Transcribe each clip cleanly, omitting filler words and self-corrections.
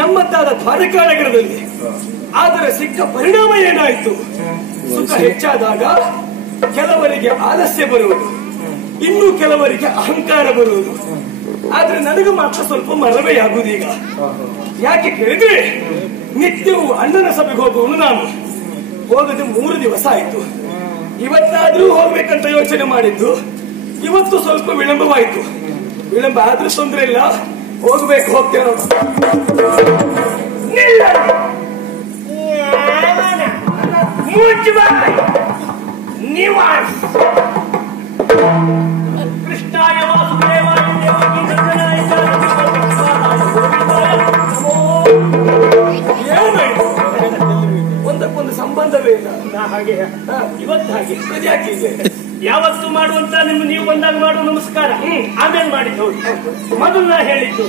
ನಮ್ಮದ್ದಾದ ದ್ವಾರಕಾ ನಗರದಲ್ಲಿ ಆದರೆ ಸಿಕ್ಕ ಪರಿಣಾಮ ಏನಾಯಿತು? ಸುಖ ಹೆಚ್ಚಾದಾಗ ಕೆಲವರಿಗೆ ಆಲಸ್ಯ ಬರುವುದು, ಇನ್ನು ಕೆಲವರಿಗೆ ಅಹಂಕಾರ ಬರುವುದು. ಆದ್ರೆ ನನಗೆ ಮಾತ್ರ ಸ್ವಲ್ಪ ಮರವೆಯಾಗುವುದು. ಈಗ ಯಾಕೆ ಕೇಳಿದ್ರೆ, ನಿತ್ಯವೂ ಅಣ್ಣನ ಸಭೆಗೆ ಹೋಗುವನು ನಾನು. ಹೋಗದೆ 3 ದಿವಸ ಆಯ್ತು. ಇವತ್ತಾದ್ರೂ ಹೋಗ್ಬೇಕಂತ ಯೋಚನೆ ಮಾಡಿದ್ದು, ಇವತ್ತು ಸ್ವಲ್ಪ ವಿಳಂಬವಾಯಿತು. ವಿಳಂಬ ಆದ್ರೂ ತೊಂದ್ರೆ ಇಲ್ಲ, ಹೋಗ್ಬೇಕು, ಹೋಗ್ತೇನೆ. ಕೃಷ್ಣಾಯ ವಾಸುದೇವಾಯ ದೇವಕಿ ನಂದನಾಯ ಒಂದಕ್ಕೊಂದು ಸಂಬಂಧವೇ ಇಲ್ಲ. ಹಾಗೆ ಇವತ್ತು ಹಾಗೆ ಯಾಕೆ ಯಾವತ್ತು ಮಾಡುವಂತ ನೀವು ಬಂದಾಗ ಮಾಡುವ ನಮಸ್ಕಾರ ಆಮೇಲೆ ಮಾಡಿದ್ದು. ಮೊದಲು ನಾ ಹೇಳಿದ್ದು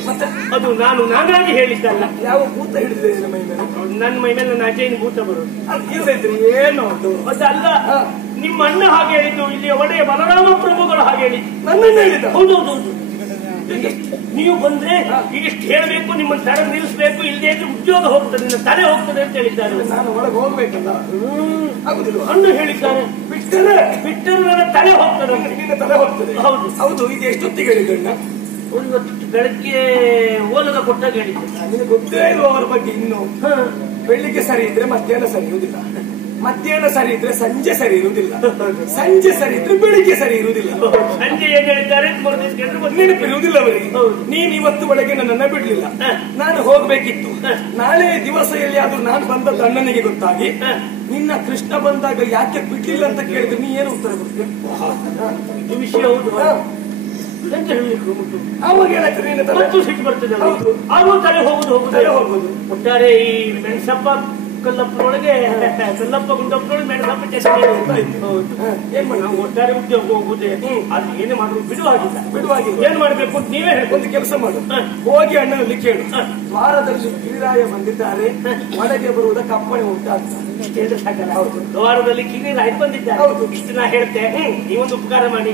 ಅದು ನಾನಾಗಿ ಹೇಳಿದ್ದಲ್ಲ. ಯಾವ ಭೂತ ಹಿಡಿದಿದೆ ನನ್ನ ಮೈ ಮೇಲೆ ನನ್ನ ಅಜಯನ ಭೂತ ಬರೋದು ಏನು ಅದಲ್ಲ. ನಿಮ್ಮ ಅಣ್ಣ ಹಾಗೆ ಹೇಳಿದ್ದು, ಇಲ್ಲಿ ಒಡೆಯ ಬಲರಾಮ ಪ್ರಭುಗಳು ಹಾಗೆ ಹೇಳಿದ್ದು. ನನ್ನನ್ನು ಹೇಳಿದ್ದ? ಹೌದೌದು. ನೀವು ಬಂದ್ರೆ ಈಗಿಷ್ಟು ಹೇಳಬೇಕು, ನಿಮ್ಮನ್ನು ತಡ ನಿಲ್ಲಿಸಬೇಕು, ಇಲ್ಲದೆ ಇದ್ರೆ ಉದ್ಯೋಗ ಹೋಗ್ತದೆ, ನಿನ್ನ ತಲೆ ಹೋಗ್ತದೆ ಅಂತ ಹೇಳಿದ್ದಾರೆ. ನಾನು ಒಳಗೆ ಹೋಗ್ಬೇಕಲ್ಲ, ಆಗುದಿಲ್ಲ. ಅಣ್ಣ ಹೇಳಿದ್ದಾರೆ, ಬಿಟ್ಟರೆ ನನ್ನ ತಲೆ ಹೋಗ್ತದೆ. ನಿನ್ನ ತಲೆ ಹೋಗ್ತದೆ? ಹೌದು ಹೌದು. ಇದು ಎಷ್ಟೊತ್ತಿಗೆ ಹೇಳಿದ್ದಣ್ಣ? ಇವತ್ತು ಬೆಳಗ್ಗೆ ಓಲದ ಕೊಟ್ಟಾಗ ಹೇಳಿದ್ದೆ. ನಿನಗೆ ಗೊತ್ತೇ ಇರುವ ಅವರ ಬಗ್ಗೆ. ಇನ್ನು ಬೆಳಿಗ್ಗೆ ಸರಿ ಇದ್ರೆ ಮಧ್ಯಾಹ್ನ ಸರಿ ಇರುವುದಿಲ್ಲ, ಮಧ್ಯಾಹ್ನ ಸರಿ ಇದ್ರೆ ಸಂಜೆ ಸರಿ ಇರುವುದಿಲ್ಲ, ಸಂಜೆ ಸರಿ ಇದ್ರೆ ಬೆಳಿಗ್ಗೆ ಸರಿ ಇರುವುದಿಲ್ಲ. ಸಂಜೆ ಏನ್ ಹೇಳಿದ್ದಾರೆ ನೆನಪಿರುವುದಿಲ್ಲ ಅವರಿಗೆ. ನೀನ್ ಇವತ್ತು ಬೆಳಗ್ಗೆ ನನ್ನನ್ನ ಬಿಡ್ಲಿಲ್ಲ, ನಾನು ಹೋಗ್ಬೇಕಿತ್ತು. ನಾಳೆ ದಿವಸ ಎಲ್ಲಿಯಾದ್ರೂ ನಾನು ಬಂದದ್ದು ಅಣ್ಣನಿಗೆ ಗೊತ್ತಾಗಿ ನಿನ್ನ ಕೃಷ್ಣ ಬಂದಾಗ ಯಾಕೆ ಬಿಡ್ಲಿಲ್ಲ ಅಂತ ಕೇಳಿದ್ರೆ ನೀ ಏನು ಉತ್ತರ ಕೊಡ್ತೀಯ? ಇದು ವಿಷಯ ಹೌದು. ಅವಾಗ ಹೇಳಕ್ಕೆ ನಿನ್ನ ಸಿಟ್ಟು ಬರ್ತದೆ. ಆಗೂ ತಲೆ ಹೋಗುದು. ಒಟ್ಟಾರೆ ಈ ಮೆಣಸಪ್ಪ ಕಲ್ಲಪ್ಪನೊಳಗೆ ಕಲ್ಲಪ್ಪ ಗುಂಡಪ್ಪನೊಳಗೆ ಮೆಣಸಪ್ಪ ಜಾಸ್ತಿ. ಏನ್ ಮಾಡಿ ನಾವು ಒಟ್ಟಾರೆ ಉದ್ಯೋಗ ಹೋಗುದೇ, ಅದು ಏನೇ ಮಾಡಿದ್ರು ಬಿಡುವಾಗಿಲ್ಲ. ಏನ್ ಮಾಡ್ಬೇಕು ಅಂತ ನೀವೇ ಹೇಳಿ. ಒಂದು ಕೆಲಸ ಮಾಡು, ಹೋಗಿ ಅಣ್ಣನಲ್ಲಿ ಕೇಳು, ದ್ವಾರದಲ್ಲಿ ಕಿರಿರಾಯ ಬಂದಿದ್ದಾರೆ, ಒಳಗೆ ಬರುವುದಕ್ಕೆ ಅಪ್ಪಣೆ ಉಂಟಾ ಅಂತ. ದ್ವಾರದಲ್ಲಿ ಕಿರಿರಾಯ ಬಂದಿದ್ದಾರೆ. ಹೌದು, ಇಷ್ಟು ನಾ ಹೇಳ್ತೇನೆ. ನೀವೊಂದು ಉಪಕಾರ ಮಾಡಿ,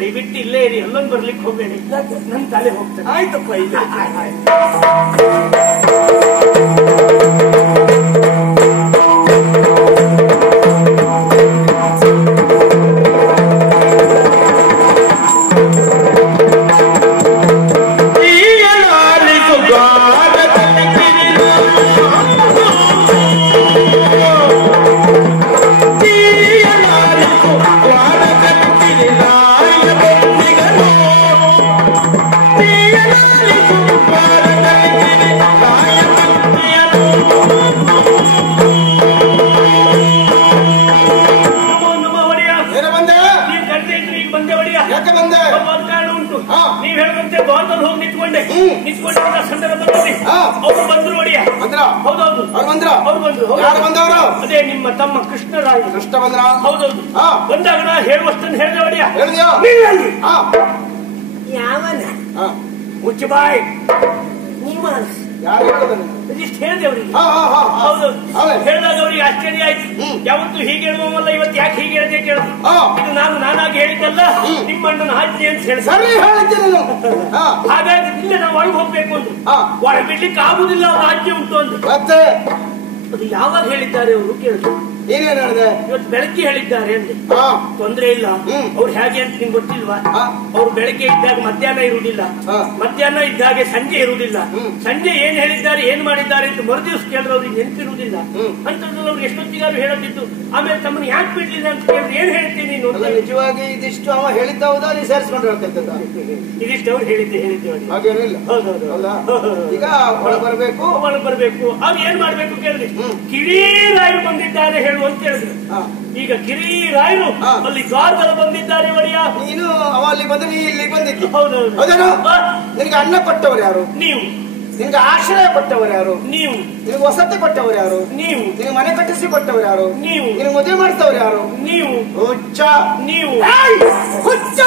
ದಯವಿಟ್ಟು ಇಲ್ಲೇ ಇರಿ, ಎಲ್ಲೊಂದು ಬರ್ಲಿಕ್ಕೆ ಹೋಗ್ಬೇಡಿ, ನನ್ ತಲೆ ಹೋಗ್ತೇನೆ. ಆಯ್ತಪ್ಪ. ಇಲ್ಲ ಅದೇ ನಿಮ್ಮ ತಮ್ಮ ಕೃಷ್ಣರಾಯ ಹೌದೌದು. ಬಂದಾಗ ನಾ ಹೇಳುವಷ್ಟನ್ನು ಹೇಳಿದೆ ಒಡೆಯ. ಯಾವನ ಮುಚ್ಚಬಾಯ್ ಇಷ್ಟು ಹೇಳಿದೆ ಅವರಿಗೆ. ಹೌದೌದು. ಹೇಳಿದಾಗ ಅವರಿಗೆ ಆಶ್ಚರ್ಯ ಆಯ್ತು. ಯಾವತ್ತು ಹೀಗೆ ಹೇಳುವಲ್ಲ, ಇವತ್ತು ಯಾಕೆ ಹೀಗೆ ಹೇಳಿದೆ ಕೇಳಿದ್ರು. ಇದು ನಾನಾಗಿ ಹೇಳಿದ್ದಲ್ಲ, ನಿಮ್ಮ ಅಣ್ಣನ ಆಜ್ಞೆ ಅಂತ ಹೇಳಿದ್ರು. ಹಾಗಾಗಿ ಇಲ್ಲ ನಾವು ಒಳಗೆ ಹೋಗ್ಬೇಕು ಅಂತ. ಒಳ ಬಿಡ್ಲಿಕ್ಕೆ ಆಗುದಿಲ್ಲ, ಅವ್ರ ಆಜ್ಞೆ ಉಂಟು ಅಂತ. ಅದು ಯಾವಾಗ ಹೇಳಿದ್ದಾರೆ ಅವರು ಕೇಳಿದ್ರು. ಏನೇನು ಹೇಳಿದೆ? ಇವತ್ತು ಬೆಳಗ್ಗೆ ಹೇಳಿದ್ದಾರೆ ಅಂದ್ರೆ ತೊಂದ್ರೆ ಇಲ್ಲ. ಅವ್ರು ಹೇಗೆ ಅಂತ ನಿಮ್ಗೆ ಗೊತ್ತಿಲ್ವಾ? ಅವ್ರು ಬೆಳಗ್ಗೆ ಇದ್ದಾಗ ಮಧ್ಯಾಹ್ನ ಇರುವುದಿಲ್ಲ, ಮಧ್ಯಾಹ್ನ ಇದ್ದಾಗ ಸಂಜೆ ಇರುವುದಿಲ್ಲ. ಸಂಜೆ ಏನ್ ಹೇಳಿದ್ದಾರೆ, ಏನ್ ಮಾಡಿದ್ದಾರೆ ಅಂತ ಮರುದಿವ್ಸ ಕೇಳಿದ್ರೆ ಅವ್ರಿಗೆ ನೆನಪಿರುವುದಿಲ್ಲ. ಅಂತದ್ರಲ್ಲಿ ಅವ್ರು ಎಷ್ಟೊತ್ತಿಗಾರು ಹೇಳೋದಿತ್ತು. ಆಮೇಲೆ ತಮ್ಮನ್ನು ಯಾಕೆ ಬಿಡ್ಲಿಲ್ಲ ಅಂತ ಕೇಳಿದ್ರೆ ಏನ್ ಹೇಳ್ತೀನಿ ನೀನು? ನಿಜವಾಗಿ ಇದಿಷ್ಟು ಅವ ಹೇಳಿದ್ದ ಹೌದಾ, ನೀವು ಸೇರಿಸ್ಕೊಂಡು ಹೇಳ್ತೈತ? ಇದಿಷ್ಟು ಅವ್ರು ಹೇಳಿದ್ದೆ ಹಾಗೇನಿಲ್ಲ. ಈಗ ಒಳ ಬರ್ಬೇಕು. ಅವ್ರು ಏನ್ ಮಾಡ್ಬೇಕು ಕೇಳಿದ್ರಿ, ಕಿರಿರಾಯರು ಬಂದಿದ್ದಾರೆ ಹೇಳು ಅಂತ ಹೇಳಿದ್ರು. ಈಗ ಕಿರಿರಾಯರು ಅಲ್ಲಿ ದ್ವಾರದಲ್ಲಿ ಬಂದಿದ್ದಾರೆ ಒಡೆಯ. ನೀನು ಅಲ್ಲಿ ಬಂದ್ರೆ ನೀ ಇಲ್ಲಿ ಬಂದಿದ್ದು. ಹೌದೌದು. ನಿನಗೆ ಅನ್ನ ಕೊಟ್ಟವರು ಯಾರು? ನೀವು. ನಿನ್ಗೆ ಆಶ್ರಯ ಕೊಟ್ಟವರು ಯಾರು? ನೀವು. ನಿನಗೆ ವಸತಿ ಕೊಟ್ಟವರು ಯಾರು? ನೀವು. ನಿನಗೆ ಮನೆ ಕಟ್ಟಿಸಿ ಕೊಟ್ಟವರು ಯಾರು? ನೀವು. ನಿನಗೆ ಮದುವೆ ಮಾಡಿದವರು ಯಾರು? ನೀವು. ಹುಚ್ಚ ನೀವು. ಹುಚ್ಚ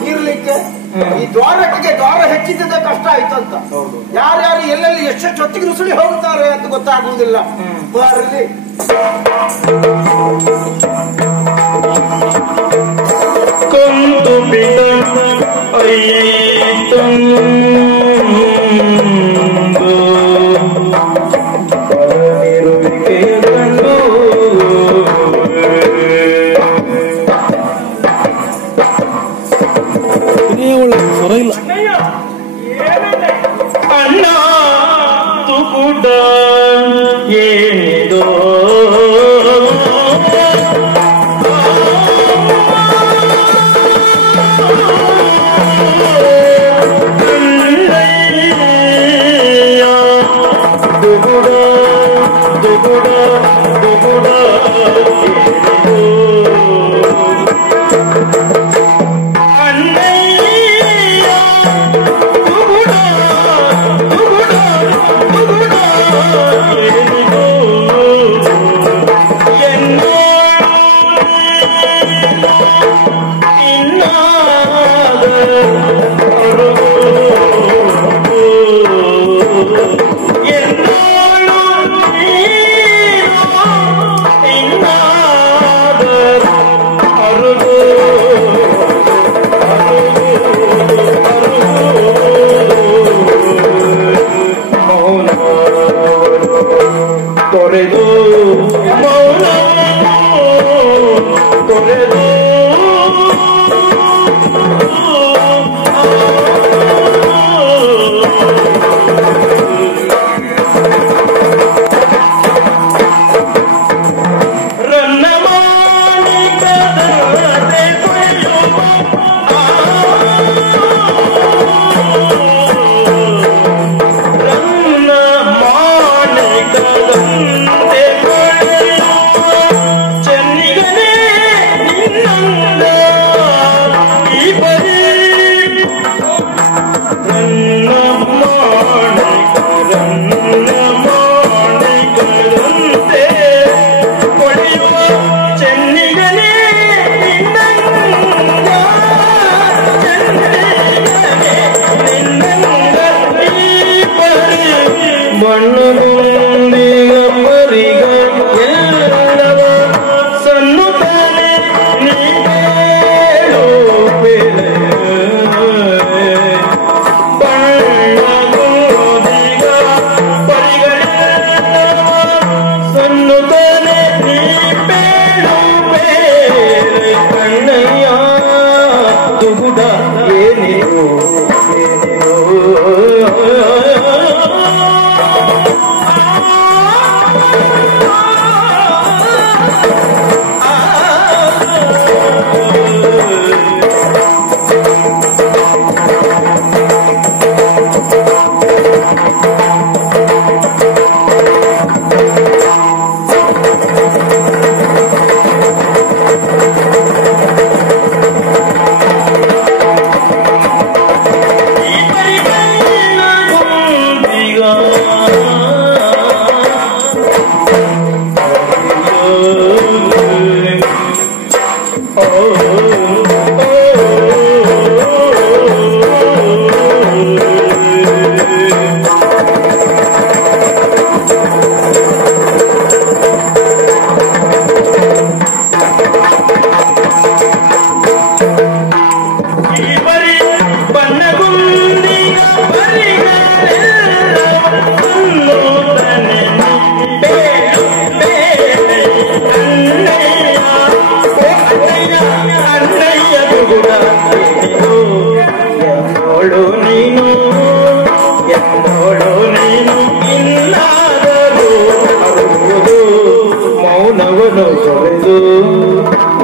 ತೀರ್ಲಿಕ್ಕೆ ಈ ದ್ವಾರ ಹೆಚ್ಚಿದ್ದೇ ಕಷ್ಟ ಆಯ್ತಂತ. ಯಾರ್ಯಾರು ಎಲ್ಲೆಲ್ಲಿ ಎಷ್ಟೆಷ್ಟು ಹೊತ್ತಿಗೆ ನುಸುಳಿ ಹೋಗ್ತಾರೆ ಅಂತ ಗೊತ್ತಾಗುವುದಿಲ್ಲ. ಬರ್ಲಿ ಕೊಂದು ಬಿಡ ಅಣ್ಣ ತುಕುಡ ಏನಿದೋ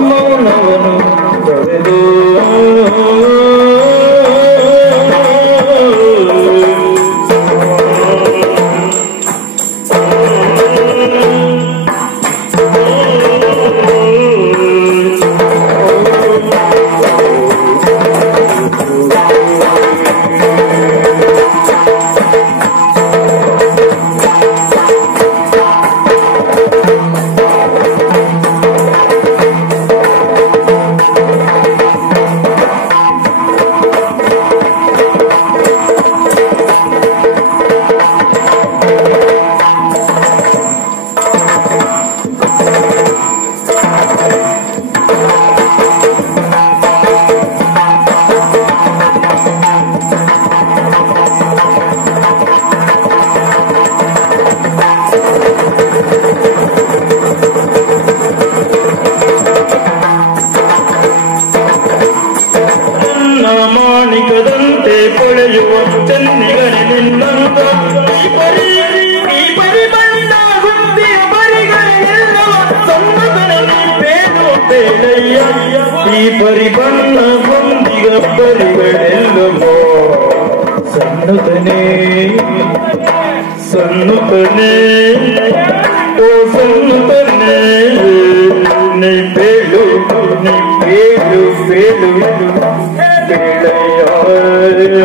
ಮೌನವನು ತೊರೆದು ಪರಿಬಣ್ಣ ಹೊಂದಿಗ ಪರಿಗಳೆಲ್ಲವೋ ಸಣ್ಣತನೇ ಸಣ್ಣತನೇ ಓ ಸಣ್ಣತನೇ ನೀ ಬೇಳು ನೀ ಬೇಳು ಬೇಳು ಬೇಳೆಯ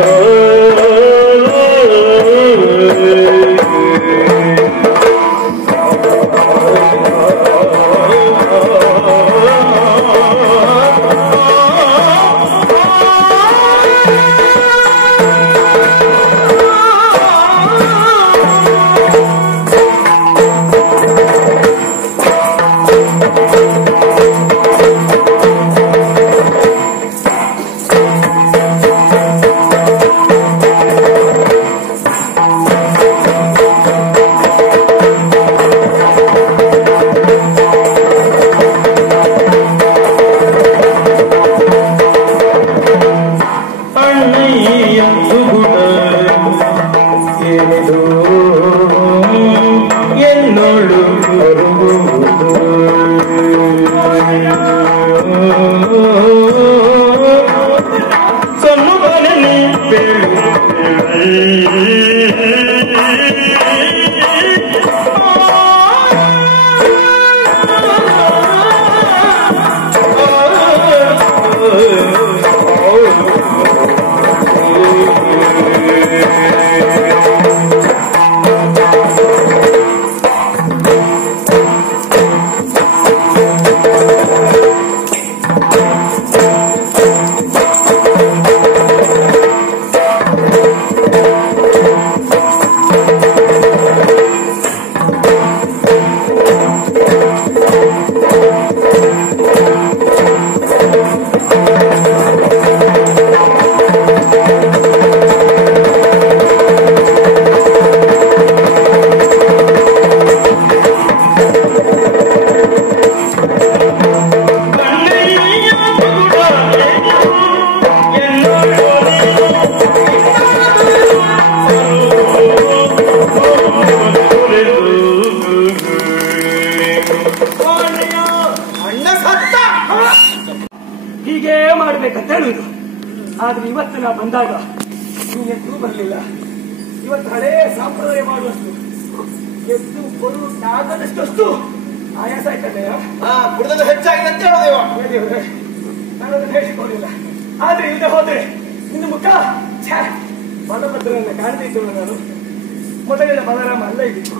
ಹೀಗೆ ಮಾಡ್ಬೇಕಂತ ಹೇಳುದು. ಆದ್ರೆ ಇವತ್ತು ನಾ ಬಂದಾಗ ಎದ್ದು ಬರಲಿಲ್ಲ. ಇವತ್ತು ಹಳೇ ಸಂಪ್ರದಾಯ ಮಾಡುವಷ್ಟು ಎದ್ದು ಬರುವುದಾಗದಷ್ಟು ಆಯಾಸ ಆಯ್ತದೆಯ ಕುಡಿದ ಹೆಚ್ಚಾಗಿದೆ ಅಂತ ಹೇಳೋದೇವ. ನಾನು ಅದನ್ನು ಹೇಳಿಕೊಂಡಿಲ್ಲ. ಆದ್ರೆ ಇಲ್ಲದೆ ಹೋದ್ರೆ ನಿನ್ನ ಮುಖ ಬಲಭದ್ರನ್ನ ಕಾಣದಿದ್ದು ನಾನು. ಮೊದಲಿನ ಬಲರಾಮ ಅಲ್ಲ ಇದ್ದಿತ್ತು.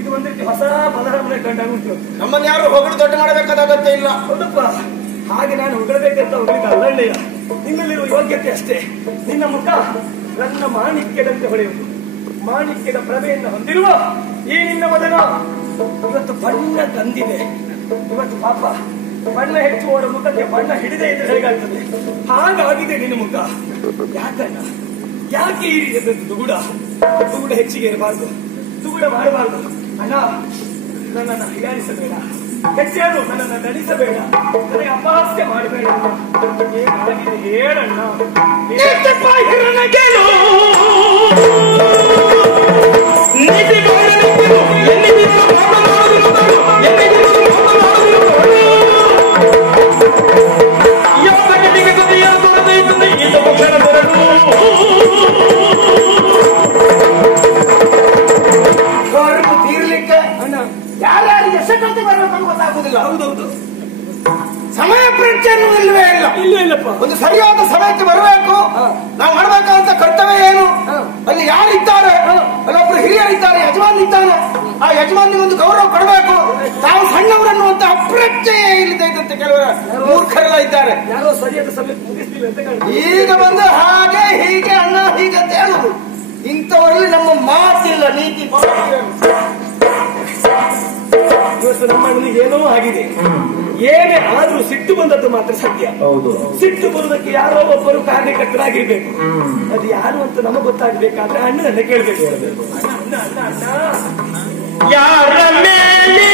ಇದು ಒಂದು ರೀತಿ ಹೊಸ ಬಲರಾಮನ ಕಂಡಾಗ ಉಂಟು. ನಮ್ಮನ್ನು ಯಾರು ಹೊಗಳು ದೊಡ್ಡ ಮಾಡಬೇಕಾದ ಅಗತ್ಯ ಇಲ್ಲ. ಹೌದಪ್ಪ, ಹಾಗೆ ನಾನು ಹೊಗಳಬೇಕಂತ ಹೋಗ್ಲಿಕ್ಕೆ ಅಲ್ಲಣ್ಣಯ್ಯ. ನಿನ್ನಲ್ಲಿರುವ ಯೋಗ್ಯತೆ ಅಷ್ಟೇ. ನಿನ್ನ ಮುಖ ನನ್ನ ಮಾಣಿಕ್ಯದಂತೆ ಹೊಳೆಯುವುದು. ಮಾಣಿಕ್ಯದ ಪ್ರಭೆಯನ್ನು ಹೊಂದಿರುವ ಈ ನಿನ್ನ ಮದನ ಇವತ್ತು ಬಣ್ಣ ತಂದಿದೆ. ಇವತ್ತು ಪಾಪ ಬಣ್ಣ ಹೆಚ್ಚುವವರ ಮುಖಕ್ಕೆ ಬಣ್ಣ ಹಿಡಿದೇ ಇದ್ರೆ ಹೇಗಾಗ್ತದೆ? ಹಾಗಾಗಿದೆ ನಿನ್ನ ಮುಖ. ಯಾಕಣ್ಣ, ಯಾಕೆ ಈ ರೀತಿ ದುಗುಡ ಹೆಚ್ಚಿಗೆ ಇರಬಾರ್ದು, ದುಗುಡ ಮಾಡಬಾರ್ದು. ಅಣ್ಣ, ನನ್ನನ್ನು ಹೀಯಾಳಿಸಬೇಡ, ಹೆಚ್ಚೇನು ನನ್ನನ್ನು ನಡೆಸಬೇಡ, ನನಗೆ ಅಪಹಾಸ್ಯ ಮಾಡಬೇಡ. ಏನಾಗಿದೆ ಹೇಳಣ್ಣ. ತೀರ್ಲಿಕ್ಕೆ ಅಣ್ಣ ಯಾರ್ಯಾರು ಎಷ್ಟಂತೆ ಬರಬೇಕಂತ ಗೊತ್ತಾಗುದಿಲ್ಲ. ಹೌದೌದು, ಸಮಯ ಪರೀಕ್ಷೆ ಇಲ್ಲವೇ ಇಲ್ಲ. ಇಲ್ಲಪ್ಪ. ಒಂದು ಸರಿಯಾದ ಸಮಯಕ್ಕೆ ಬರಬೇಕು. ನಾವು ಮಾಡಬೇಕಾದಂತ ಕರ್ತವ್ಯ ಏನು? ಅಲ್ಲಿ ಯಾರಿದ್ದಾರೆ? ಅಲ್ಲೊಬ್ರು ಹಿರಿಯರಿದ್ದಾರೆ, ಯಜಮಾನ್ ಇದ್ದಾನೆ. ಆ ಯಜಮಾನಿಗೆ ಒಂದು ಗೌರವ ಕೊಡಬೇಕು. ತಾವು ಸಣ್ಣವರನ್ನುವಂತ ಅಪ್ರಜ್ಞೆಯೇ ಇಲ್ಲದೆ ಇದ್ದಂತೆ ಕೆಲವರು ಮೂರ್ಖರೆಲ್ಲ ಇದ್ದಾರೆ. ಯಾರೋ ಸರಿಯಾದ ಸಮಯಕ್ಕೆ ಮುಗಿಸ್ತಿಲ್ಲ ಅಂತ ಕಾಣ್ತದೆ. ಈಗ ಬಂದು ಹಾಗೆ ಹೀಗೆ ಅಣ್ಣ ಹೀಗೆ ಅಂತ ಹೇಳುದು. ಇಂಥವರಲ್ಲಿ ನಮ್ಮ ಮಾತಿಲ್ಲ, ನೀತಿ ಇವತ್ತು ನಮ್ಮ ಅಣ್ಣನಿಗೆ ಏನೋ ಆಗಿದೆ. ಏನೇ ಆದ್ರೂ ಸಿಟ್ಟು ಬಂದದ್ದು ಮಾತ್ರ ಸತ್ಯ. ಸಿಟ್ಟು ಬರುವುದಕ್ಕೆ ಯಾರೋ ಒಬ್ಬರು ಕಾರ್ಯಕರ್ತರಾಗಿರ್ಬೇಕು. ಅದು ಯಾರು ಅಂತ ನಮಗೆ ಗೊತ್ತಾಗಬೇಕಾದ್ರೆ ಅಣ್ಣನನ್ನ ಕೇಳಬೇಕು. ಅಣ್ಣ ಅಣ್ಣ ಅಣ್ಣ ಅಣ್ಣ ಯಾರ ಮೇಲೆ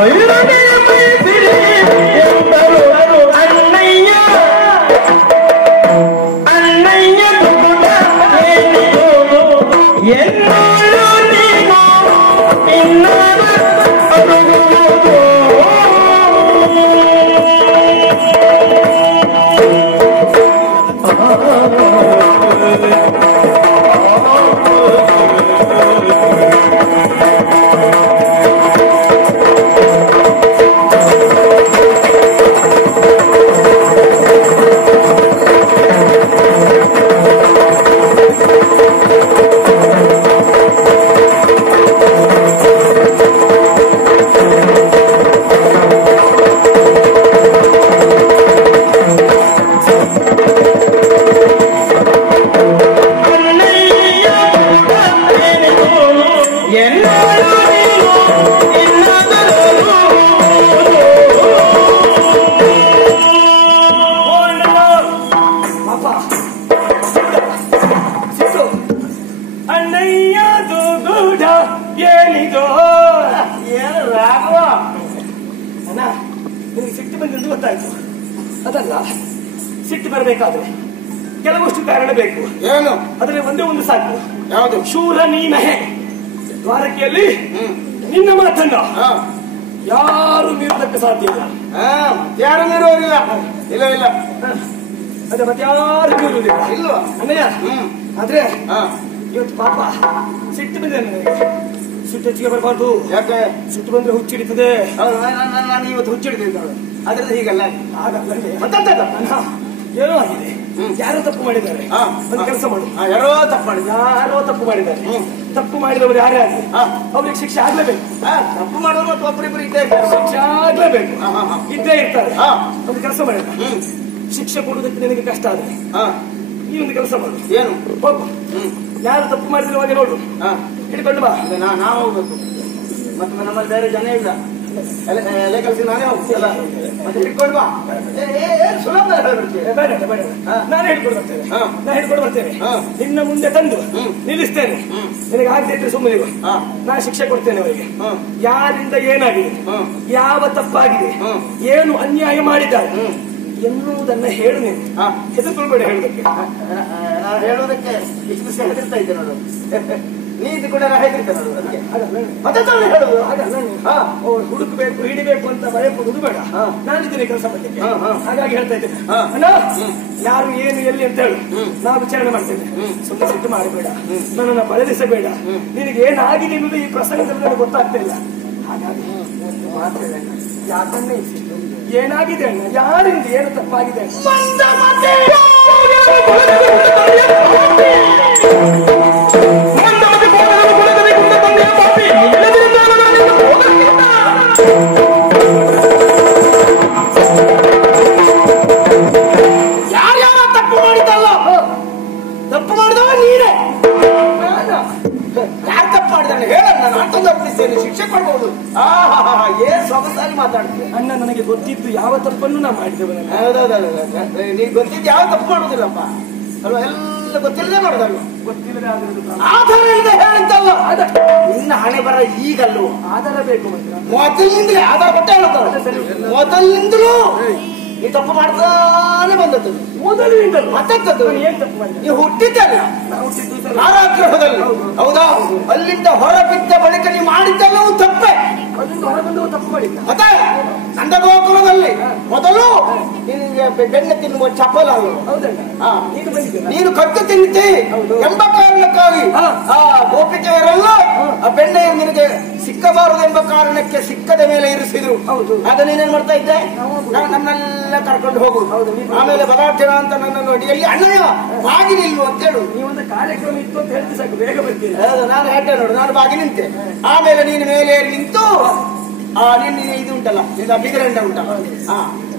ಮೈರನೆ ಮೈಸಿರಿ ಎಂದರು ಅಣ್ಣಯ್ಯ ಅಣ್ಣಯ್ಯ ದುಗುಡ ಏನಿದು ಎನ್ನೋಳು ನೀನು ಇನ್ನಾದ ಅರುಗುವುದು ಸಿಟ್ಟು ಬಂದಿದ್ದು ಗೊತ್ತಾಯ್ತು. ಅದಲ್ಲ, ಸಿಟ್ಟು ಬರಬೇಕಾದ್ರೆ ಕೆಲವಷ್ಟು ಕಾರಣ ಬೇಕು. ಏನು? ಅದರಲ್ಲಿ ಒಂದೇ ಒಂದು ಸಾಕು. ಯಾವುದು? ಶೂರ ನೀನಹೆ. ದ್ವಾರಕೆಯಲ್ಲಿ ನಿನ್ನ ಮಾತನ್ನ ಯಾರು ಮೀರುವುದಕ್ಕೆ ಸಾಧ್ಯ ಇಲ್ಲ. ಯಾರು ಮೀರುವುದಿಲ್ಲ. ಇಲ್ಲ ಇಲ್ಲ, ಅದೇ ಮತ್ತೆ ಯಾರು ಮೀರುವುದಿಲ್ಲ. ಇಲ್ವಾ ಅಣ್ಣಯ್ಯ? ಆದ್ರೆ ಇವತ್ತು ಪಾಪ ಸಿಟ್ಟು ಬಂದಿದೆ ನನಗೆ. ಸಿಟ್ಟು ಹೆಚ್ಚಿಗೆ ಬರಬಾರ್ದು. ಯಾಕೆ? ಸಿಟ್ಟು ಬಂದ್ರೆ ಹುಚ್ಚಿಡಿತದೆ. ನಾನು ಇವತ್ತು ಹುಚ್ಚಿಡ್ತಿದ್ದೆ. ಅದ್ರಲ್ಲಿ ಹೀಗಲ್ಲ. ಏನೋ ಆಗಿದೆ. ಯಾರೋ ತಪ್ಪು ಮಾಡಿದ್ದಾರೆ. ಒಂದು ಕೆಲಸ ಮಾಡು. ಯಾರೋ ತಪ್ಪು ಮಾಡಿದ. ಯಾರೋ ತಪ್ಪು ಮಾಡಿದ್ದಾರೆ. ತಪ್ಪು ಮಾಡಿದವರು ಯಾರೇ ಆಗಲಿ ಅವ್ರಿಗೆ ಶಿಕ್ಷೆ ಆಗ್ಲೇಬೇಕು. ತಪ್ಪು ಮಾಡೋರು ಮತ್ತು ಒಬ್ಬರಿಬ್ಬರು ಇದ್ದೇ ಇರ್ತಾರೆ. ಶಿಕ್ಷೆ ಆಗ್ಲೇಬೇಕು. ಇದ್ದೇ ಇರ್ತಾರೆ. ಒಂದು ಕೆಲಸ ಮಾಡಿದ, ಶಿಕ್ಷೆ ಕೊಡುವುದಕ್ಕೆ ನಿನಗೆ ಕಷ್ಟ ಆದ್ರೆ ಈ ಒಂದು ಕೆಲಸ ಮಾಡು. ಏನು? ಹೋಗು, ಯಾರು ತಪ್ಪು ಮಾಡಿದಿರುವಾಗ ನೋಡು, ಹಿಡ್ಕೊಂಡು ಬಾ. ನಾವು ಹೋಗ್ಬೇಕು. ಮತ್ತೆ ನಮ್ಮಲ್ಲಿ ಬೇರೆ ಜನ ಇಲ್ಲ. ಎಲೆ ಕಲಿಸಿ ನಾನೇ ಹೋಗ್ತೀಯಲ್ಲ, ಮತ್ತೆ ಹಿಡ್ಕೊಂಡು ಬಾ. ಸುಲಭ ಹೇಳ್ಬಿಡ್ತೀವಿ. ಬೇಡ ಬೇಡ, ನಾನೇ ಹಿಡ್ಕೊಂಡು ಬರ್ತೇನೆ. ನಾನು ಹಿಡ್ಕೊಂಡು ಬರ್ತೇನೆ. ನಿನ್ನ ಮುಂದೆ ತಂದು ನಿಲ್ಲಿಸ್ತೇನೆ. ನಿನಗೆ ಆಗದೆ ಇದ್ರೆ ಸುಮ್ಮನೆ ಇರು. ನಾನು ಶಿಕ್ಷೆ ಕೊಡ್ತೇನೆ ಅವರಿಗೆ. ಯಾರಿಂದ ಏನಾಗಿದೆ, ಯಾವ ತಪ್ಪಾಗಿದೆ, ಏನು ಅನ್ಯಾಯ ಮಾಡಿದ್ದಾರೆ ಎನ್ನುವುದನ್ನ ಹೇಳು. ನೀನು ಹೆದರ್ಕೊಳ್ಬೇಡ ಹೇಳುದಕ್ಕೆ. ಹೇಳುವುದಕ್ಕೆ ಇಷ್ಟು ದಿವಸ ಹೆದರ್ತಾ ಇದ್ದೆ ನೋಡು. ನೀತಿ ಕೂಡ ಹೆದರ್ತೆ ನೋಡು. ಅದಕ್ಕೆ ಮತ್ತೆ ಹೇಳುದು ಹುಡುಕಬೇಕು, ಹಿಡಿಬೇಕು ಅಂತ ಭಯ ಪಡುವುದು ಬೇಡ. ನಾನಿದ್ದೀನಿ ಕೆಲಸ ಮಾಡಲಿಕ್ಕೆ, ಹಾಗಾಗಿ ಹೇಳ್ತಾ ಇದ್ದೇನೆ. ಅಣ್ಣ, ಯಾರು ಏನು ಎಲ್ಲಿ ಅಂತ ಹೇಳು, ನಾ ವಿಚಾರಣೆ ಮಾಡ್ತೇನೆ. ಸುಮ್ಮನೆ ಸಿಟ್ಟು ಮಾಡಬೇಡ, ನನ್ನನ್ನು ಬದಲಿಸಬೇಡ. ನಿನಗೆ ಏನಾಗಿದೆ ಎನ್ನುವುದು ಈ ಪ್ರಸಂಗದಲ್ಲಿ ನನಗೆ ಗೊತ್ತಾಗ್ತಾ ಇಲ್ಲ. ಹಾಗಾಗಿ ಯಾಕಂದ್ರೆ ಏನಾಗಿದೆ ಅಣ್ಣ, ಯಾರಿಂದ ಏನು ತಪ್ಪಾಗಿದೆ? ಯಾರ್ಯಾರ ತಪ್ಪು ಮಾಡಿದ್ದಲ್ಲ, ತಪ್ಪು ಮಾಡಿದವ ನೀನೇ. ಯಾರು ತಪ್ಪು ಮಾಡಿದಾನೆ ಹೇಳಣ್ಣ, ನಾನು ಅರ್ಥ ತಪ್ಪಿಸ್ತೇನೆ, ಶಿಕ್ಷೆ ಕೊಡ್ಬಹುದು. ಏನ್ ಸೊಗಸಾಗಿ ಮಾತಾಡ್ತೀನಿ. ಅಣ್ಣ, ನನಗೆ ಗೊತ್ತಿದ್ದು ಯಾವ ತಪ್ಪನ್ನು ನಾ ಮಾಡಿದ್ದೇವೆ. ನೀನ್ ಗೊತ್ತಿದ್ದು ಯಾವ ತಪ್ಪು ಮಾಡೋದಿಲ್ಲಪ್ಪ ಅಲ್ವಾ? ಎಲ್ಲ ಗೊತ್ತಿಲ್ಲದೆ ಮಾಡೋದಲ್ವ? ಗೊತ್ತಿಲ್ಲದೆ ಆಧಾರ ಇಲ್ಲದೆ ಹೇಳಂತಲ್ಲ. ನಿನ್ನ ಹಣೆ ಬರ ಈಗಲ್ವ? ಆಧಾರ ಬೇಕು. ಮೊದಲಿನಿಂದಲೇ ಆಧಾರ ಕೊಟ್ಟೆ ಹೇಳುತ್ತಲ್ಲ. ಮೊದಲಿನಿಂದಲೂ ನೀ ತಪ್ಪು ಮಾಡ್ತಾನೆ ಬಂದದ್ದು. ಮೊದಲಿನಿಂದಲೂ ಮತ್ತದ್ದು ಏನ್ ತಪ್ಪು ಮಾಡಿದೆ? ನೀವು ಹುಟ್ಟಿದ್ದಲ್ಲ ಕಾರಾಗೃಹದಲ್ಲಿ, ಹೌದಾ? ಅಲ್ಲಿಂದ ಹೊರಬಿದ್ದ ಬಳಿಕ ನೀವು ಮಾಡಿದ್ದೆಲ್ಲವೂ ತಪ್ಪೆ. ಅಲ್ಲಿಂದ ಹೊರಬಂದು ತಪ್ಪು ಮಾಡಿದ್ದ. ಮತ್ತೆ ನಂದಗೋಕುಲದಲ್ಲಿ ಮೊದಲು ನಿನಗೆ ಬೆಣ್ಣೆ ತಿನ್ನುವ ಚಪಲ ಅಲ್ಲ. ನೀನು ಕಟ್ಟು ತಿನ್ನುತ್ತಿ ಎಂಬ ಕಾರಣಕ್ಕಾಗಿ ಆ ಗೋಪಿಕೆಯರೆಲ್ಲ ಆ ಬೆಣ್ಣೆಯು ನಿನಗೆ ಸಿಕ್ಕಬಾರದು ಎಂಬ ಕಾರಣಕ್ಕೆ ಸಿಕ್ಕದ ಮೇಲೆ ಇರಿಸಿದ್ರು. ಆಗ ನೀನೇನ್ ಮಾಡ್ತಾ ಇದ್ದೆ? ನನ್ನೆಲ್ಲ ಕರ್ಕೊಂಡು ಹೋಗು, ಆಮೇಲೆ ಬರಾಟೇನ ಅಂತ ನನ್ನನ್ನು ಅಡಿಯಲ್ಲಿ ಅಣ್ಣಯ್ಯ ಬಾಗಿ ನಿಲ್ಲು ಅಂತ ಹೇಳು. ನೀವೊಂದು ಕಾರ್ಯಕ್ರಮ ಇತ್ತು ಅಂತ ಹೇಳ್ತಿ ಸಾಕು, ಬೇಗ ಬರ್ತೀನಿ. ನಾನು ಹೇಳ್ತೇನೆ ನೋಡು, ನಾನು ಬಾಗಿ ನಿಂತೆ. ಆಮೇಲೆ ನೀನು ಮೇಲೆ ನಿಂತು ನಿನ್ನ ಇದು ಉಂಟಲ್ಲ, ಬಿದಿರಂಡ ಉಂಟಲ್ಲ,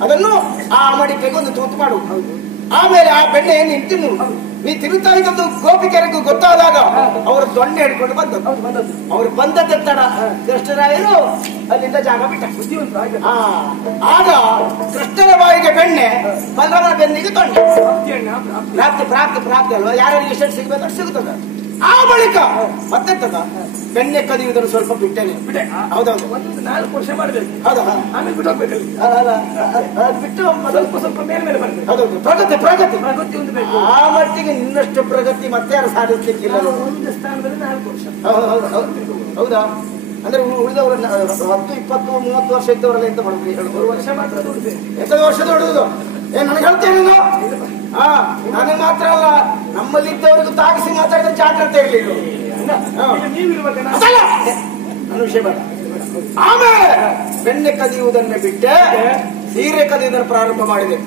ಅದನ್ನು ಆ ಮಡಿಕೆಗೆ ಒಂದು ತೂತು ಮಾಡು. ಆಮೇಲೆ ಆ ಬೆಣ್ಣೆ ನೀನು ತಿನ್ನು. ನೀ ತಿನ್ನುತ್ತಾ ಇದ್ದದ್ದು ಗೋಪಿಕೆಯರಿಗೂ ಗೊತ್ತಾದಾಗ ಅವರು ದೊಣ್ಣೆ ಹಿಡ್ಕೊಂಡು ಬಂದದ್ದು. ಅವ್ರು ಬಂದದ್ದ ತಡ ಕೃಷ್ಣರಾಯರು ಅಲ್ಲಿಂದ ಜಾಗ ಬಿಟ್ಟ. ಆಗ ಕೃಷ್ಣನ ಬಾಯಿಗೆ ಬೆಣ್ಣೆ, ಬಲರಾಮನ ಬೆನ್ನಿಗೆ ದೊಣ್ಣೆ. ಪ್ರಾಪ್ತಿ ಪ್ರಾಪ್ತಿ ಪ್ರಾಪ್ತಿ ಅಲ್ವಾ? ಯಾರಿಗೆ ಎಷ್ಟು ಸಿಗ್ಬೇಕು ಅಷ್ಟು ಸಿಗುತ್ತದೆ. ಆ ಬಳಿಕ ಮತ್ತೆಂತದ ಬೆಣ್ಣೆ ಕದಿಯುವುದನ್ನು ಸ್ವಲ್ಪ ಬಿಟ್ಟೇನೆ. ಹೌದೌದು, ಒಂದು 4 ವರ್ಷ ಮಾಡಬೇಕು. ಹೌದಾ? ಆಮೇಲೆ ಬಿಟ್ಟು ಹೋಗ್ಬೇಕಲ್ಲಿ. ಬಿಟ್ಟು ಸ್ವಲ್ಪ ಮೇಲೆ ಮೇಲೆ ಬರ್ತದೆ. ಹೌದೌದು, ಪ್ರಗತಿ ಪ್ರಗತಿ ಪ್ರಗತಿ ಒಂದು ಬೇಕು. ಆ ಮಟ್ಟಿಗೆ ನಿನ್ನಷ್ಟು ಪ್ರಗತಿ ಮತ್ತೆ ಯಾರು ಸಾಧಿಸ್ಲಿಕ್ಕಿಲ್ಲ. ಒಂದು ಸ್ಥಾನದಲ್ಲಿ 4 ವರ್ಷ. ಹೌದಾ? ಅಂದ್ರೆ ಉಳಿದವರು 10, 20, 30 ವರ್ಷ ಇದ್ದವರೆಲ್ಲ ಎಂತ ಮಾಡ್ತೀವಿ? 1 ವರ್ಷ ಮಾತ್ರ ದುಡಿದೆ. ಎಂತ ವರ್ಷ ದುಡಿಯುವುದು? ನನಗೆ ಹೇಳ್ತೇನೆ ನನಗೆ ಮಾತ್ರ ಅಲ್ಲ, ನಮ್ಮಲ್ಲಿ ಇದ್ದವರಿಗೂ ತಾಗಿಸಿ ಮಾತಾಡಿದ್ರೆ ಜಾಗ್ರತೆ ಇರಲಿಲ್ಲ. ನೀವಿರುವಾಗ ನನ್ನ ವಿಷಯ ಬೇಡ. ಆಮೇಲೆ ಬೆಣ್ಣೆ ಕದಿಯುವುದನ್ನೇ ಬಿಟ್ಟೆ ಸೀರೆ ಕದಿಯುವುದನ್ನು ಪ್ರಾರಂಭ ಮಾಡಿದೆ.